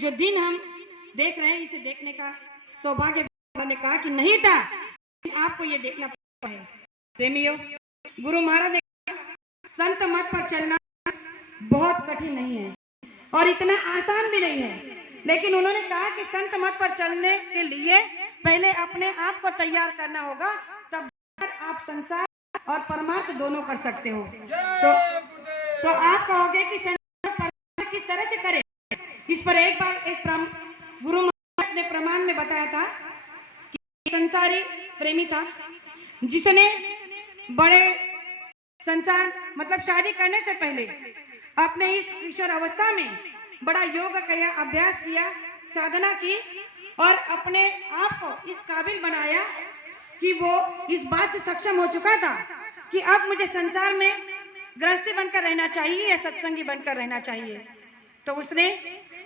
जो दिन हम देख रहे हैं इसे देखने का सौभाग्य ने कहा कि नहीं था, आपको ये देखना पड़ता है। प्रेमियों, गुरु महाराज ने संत मत पर चलना बहुत कठिन नहीं है और इतना आसान भी नहीं है, लेकिन उन्होंने कहा कि संत मत पर चलने के लिए पहले अपने आप को तैयार करना होगा, तब आप संसार और परमार्थ दोनों कर सकते हो। तो आप कहोगे कि संसार किस तरह से करें? इस पर एक बार एक गुरु महाराज ने प्रमाण में बताया था कि संसारी प्रेमी था जिसने बड़े संसार मतलब शादी करने से पहले अपने इस किशोर अवस्था में बड़ा योग किया, अभ्यास किया, साधना की और अपने आप को इस काबिल बनाया कि वो इस बात से सक्षम हो चुका था कि अब मुझे संसार में गृहस्थी बनकर रहना चाहिए या सत्संगी बनकर रहना चाहिए। तो उसने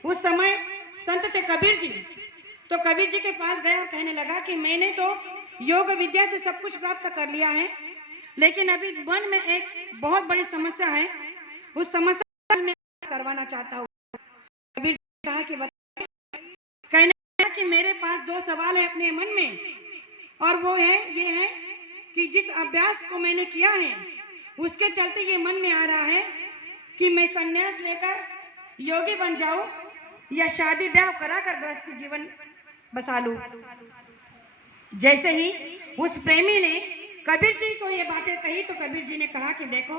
उस समय संत थे कबीर जी, तो कबीर जी के पास गया और कहने लगा कि मैंने तो योग विद्या से सब कुछ प्राप्त कर लिया है, लेकिन अभी मन में एक बहुत बड़ी समस्या है, उस समस्या में करवाना चाहता हूँ। कबीर जी कहा कि कहने लगा कि मेरे पास दो सवाल है अपने मन में, और वो ये है कि जिस अभ्यास को मैंने किया है उसके चलते ये मन में आ रहा है कि मैं संन्यास लेकर योगी बन जाऊं या शादी ब्याह कराकर गृहस्थी जीवन बसा लूं। जैसे ही उस प्रेमी ने कबीर जी को ये बातें कही तो कबीर जी ने कहा कि देखो,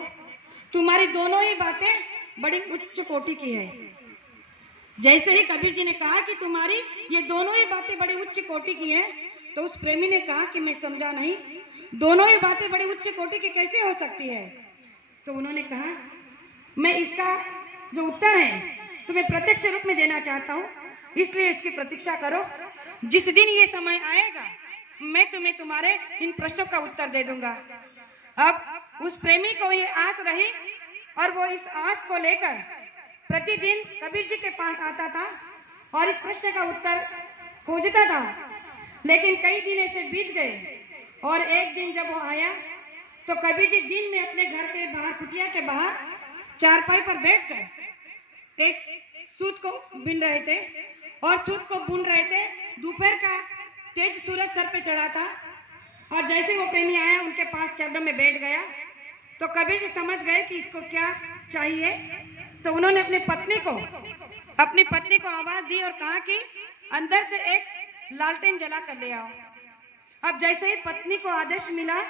तुम्हारी दोनों ही बातें बड़ी उच्च कोटि की है। जैसे ही कबीर जी ने कहा कि तुम्हारी ये दोनों ही बातें बड़ी उच्च कोटि की है, तो उस प्रेमी ने कहा कि मैं समझा नहीं, दोनों ही बातें बड़ी उच्च कोटि की कैसे हो सकती है? तो उन्होंने कहा मैं इसका जो उत्तर है तुम्हें प्रत्यक्ष रूप में देना चाहता हूँ, इसलिए इसकी प्रतीक्षा करो। जिस दिन ये समय आएगा मैं तुम्हें तुम्हारे इन प्रश्नों का उत्तर दे दूंगा। अब उस प्रेमी को ये आस रही और वो इस आस को लेकर प्रतिदिन कबीर जी के पास आता था और इस प्रश्न का उत्तर खोजता था। लेकिन कई दिन ऐसे बीत गए और एक दिन जब वो आया तो कबीर जी दिन में अपने घर के बाहर, कुटिया के बाहर चारपाई पर बैठ कर एक सूत को बिन रहे थे और सूत को बुन रहे थे। दोपहर का तेज सूरज सर पे चढ़ा था और जैसे वो प्रेमी आया उनके पास चरण में बैठ गया तो कबीर जी समझ गए कि इसको क्या चाहिए। तो उन्होंने अपनी पत्नी को आवाज दी और कहा कि अंदर से एक लालटेन जला कर ले आओ। अब जैसे ही पत्नी को आदेश मिला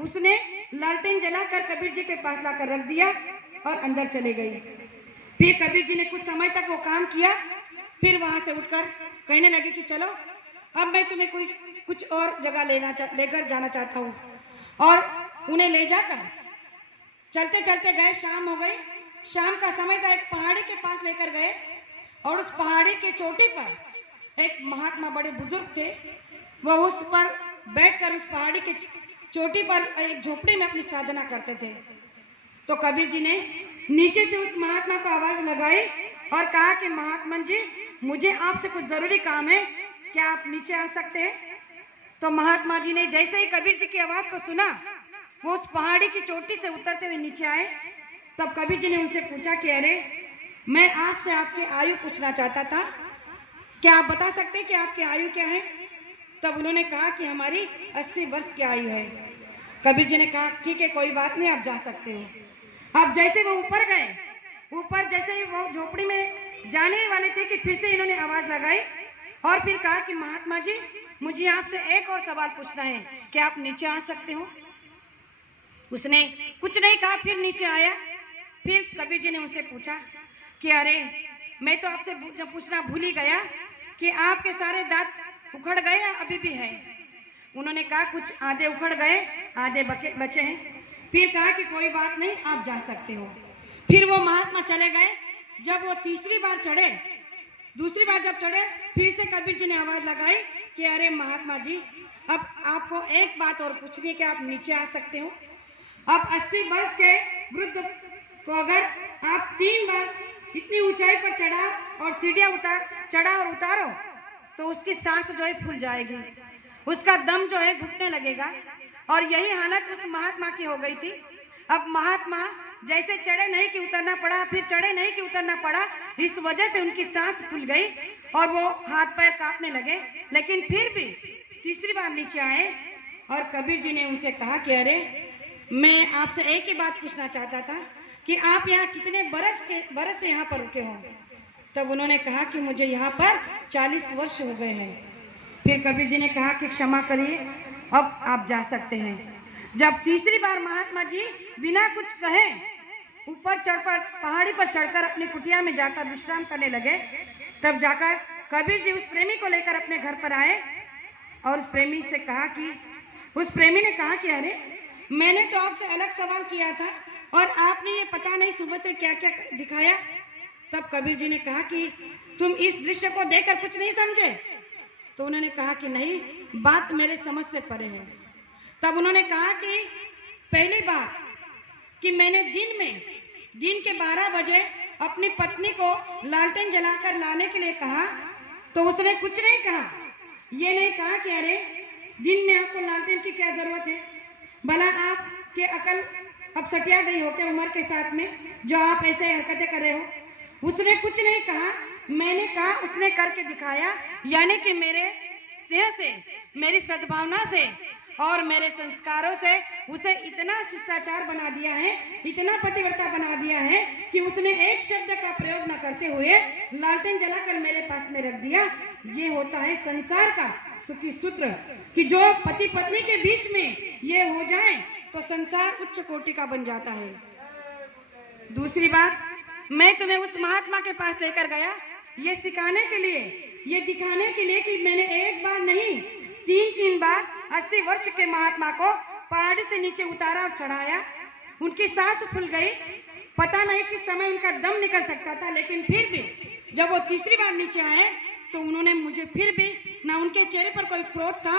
उसने लालटेन जलाकर कबीर जी के पास लाकर रख दिया और अंदर चले गई। फिर कबीर जी ने कुछ समय तक वो काम किया, फिर वहां से उठकर कहने लगे कि चलो अब मैं तुम्हें कुछ और जगह लेकर जाना चाहता हूँ। और उन्हें ले जाकर चलते चलते गए, शाम हो गई, शाम का समय था, एक पहाड़ी के पास लेकर गए और उस पहाड़ी के चोटी पर एक महात्मा बड़े बुजुर्ग थे, वो उस पर बैठकर उस पहाड़ी के चोटी पर एक झोपड़ी में अपनी साधना करते थे। तो कबीर जी ने नीचे से उस महात्मा को आवाज लगाई और कहा कि महात्मा जी, मुझे आपसे कुछ जरूरी काम है, क्या आप नीचे आ सकते हैं? तो महात्मा जी ने जैसे ही कबीर जी की आवाज को सुना वो उस पहाड़ी की चोटी से उतरते हुए नीचे आए। तब कबीर जी ने उनसे पूछा कि अरे, मैं आपसे आपकी आयु पूछना चाहता था, क्या आप बता सकते हैं कि आपकी आयु क्या है? तब उन्होंने कहा कि हमारी 80 वर्ष की आयु है। कबीर जी ने कहा ठीक है, कोई बात नहीं, आप जा सकते हो। अब जैसे वो ऊपर गए, ऊपर जैसे ही वो झोपड़ी में जाने वाले थे कि फिर से इन्होंने आवाज लगाई और फिर कहा कि महात्मा जी, मुझे आपसे एक और सवाल पूछना है, क्या आप नीचे आ सकते हो? उसने कुछ नहीं कहा, फिर नीचे आया। फिर कबीर जी ने उनसे पूछा कि अरे, मैं तो आपसे पूछना भूल ही गया कि आपके सारे दांत उखड़ गए या अभी भी है? उन्होंने कहा कुछ आधे उखड़ गए, आधे बचे हैं। फिर कहा कि कोई बात नहीं, आप जा सकते हो। फिर वो महात्मा चले गए। जब वो तीसरी बार चढ़े, दूसरी बार जब चढ़े, फिर से कबीर जी ने आवाज लगाई कि अरे महात्मा जी, अब आपको एक बात और पूछनी है कि आप नीचे आ सकते हो। अब 80 वर्ष के वृद्ध को अगर आप 3 बार इतनी ऊंचाई पर चढ़ा और सीढ़ियां चढ़ा और उतारो तो उसकी सांस जो है फूल जाएगी, उसका दम जो है घुटने लगेगा। और यही हालत उस महात्मा की हो गई थी। अब महात्मा जैसे चढ़े नहीं कि उतरना पड़ा, फिर चढ़े नहीं कि उतरना पड़ा, इस वजह से उनकी सांस फूल गई और वो हाथ पैर कांपने लगे, लेकिन फिर भी तीसरी बार नीचे आए और कबीर जी ने उनसे कहा कि अरे मैं आपसे एक ही बात पूछना चाहता था कि आप यहाँ कितने बरस से यहाँ पर रुके हो। तब उन्होंने कहा कि मुझे यहाँ पर 40 वर्ष हो गए हैं। फिर कबीर जी ने कहा कि क्षमा करिए, अब आप जा सकते हैं। जब तीसरी बार महात्मा जी बिना कुछ कहे ऊपर चढ़कर पहाड़ी पर चढ़कर अपनी कुटिया में जाकर विश्राम करने लगे, तब जाकर कबीर जी उस प्रेमी को लेकर अपने घर पर आए और उस प्रेमी ने कहा कि अरे मैंने तो आपसे अलग सवाल किया था और आपने ये पता नहीं सुबह से क्या क्या दिखाया। तब कबीर जी ने कहा कि तुम इस दृश्य को देखकर कुछ नहीं समझे। तो उन्होंने कहा कि नहीं, बात मेरे समझ से परे है। तब उन्होंने कहा कि पहली बार कि मैंने दिन के 12 बजे अपनी पत्नी को लालटेन जलाकर लाने के लिए कहा, तो उसने कुछ नहीं कहा। ये नहीं कहा कि अरे दिन में आपको लालटेन की क्या जरूरत है, भला आपके अकल अब सटिया गई हो क्या उम्र के साथ में जो आप ऐसे हरकतें कर रहे हो। उसने कुछ नहीं कहा, मैंने कहा, उसने करके दिखाया। यानी कि मेरे स्नेह से, मेरी सद्भावना से और मेरे संस्कारों से उसे इतना शिष्टाचार बना दिया है, इतना पतिव्रता बना दिया है कि उसने एक शब्द का प्रयोग न करते हुए लालटेन जलाकर मेरे पास में रख दिया। ये होता है संसार का सुखी सूत्र कि जो पति पत्नी के बीच में ये हो जाए तो संसार उच्च कोटि का बन जाता है। दूसरी बात, मैं तुम्हें उस महात्मा के पास लेकर गया ये सिखाने के लिए, ये दिखाने के लिए कि मैंने एक बार नहीं 3 बार 80 वर्ष के महात्मा को पहाड़ी से नीचे उतारा और चढ़ाया। उनकी सांस फूल गई, पता नहीं किस समय उनका दम निकल सकता था, लेकिन फिर भी जब वो तीसरी बार नीचे आए तो उन्होंने मुझे फिर भी ना उनके चेहरे पर कोई क्रोध था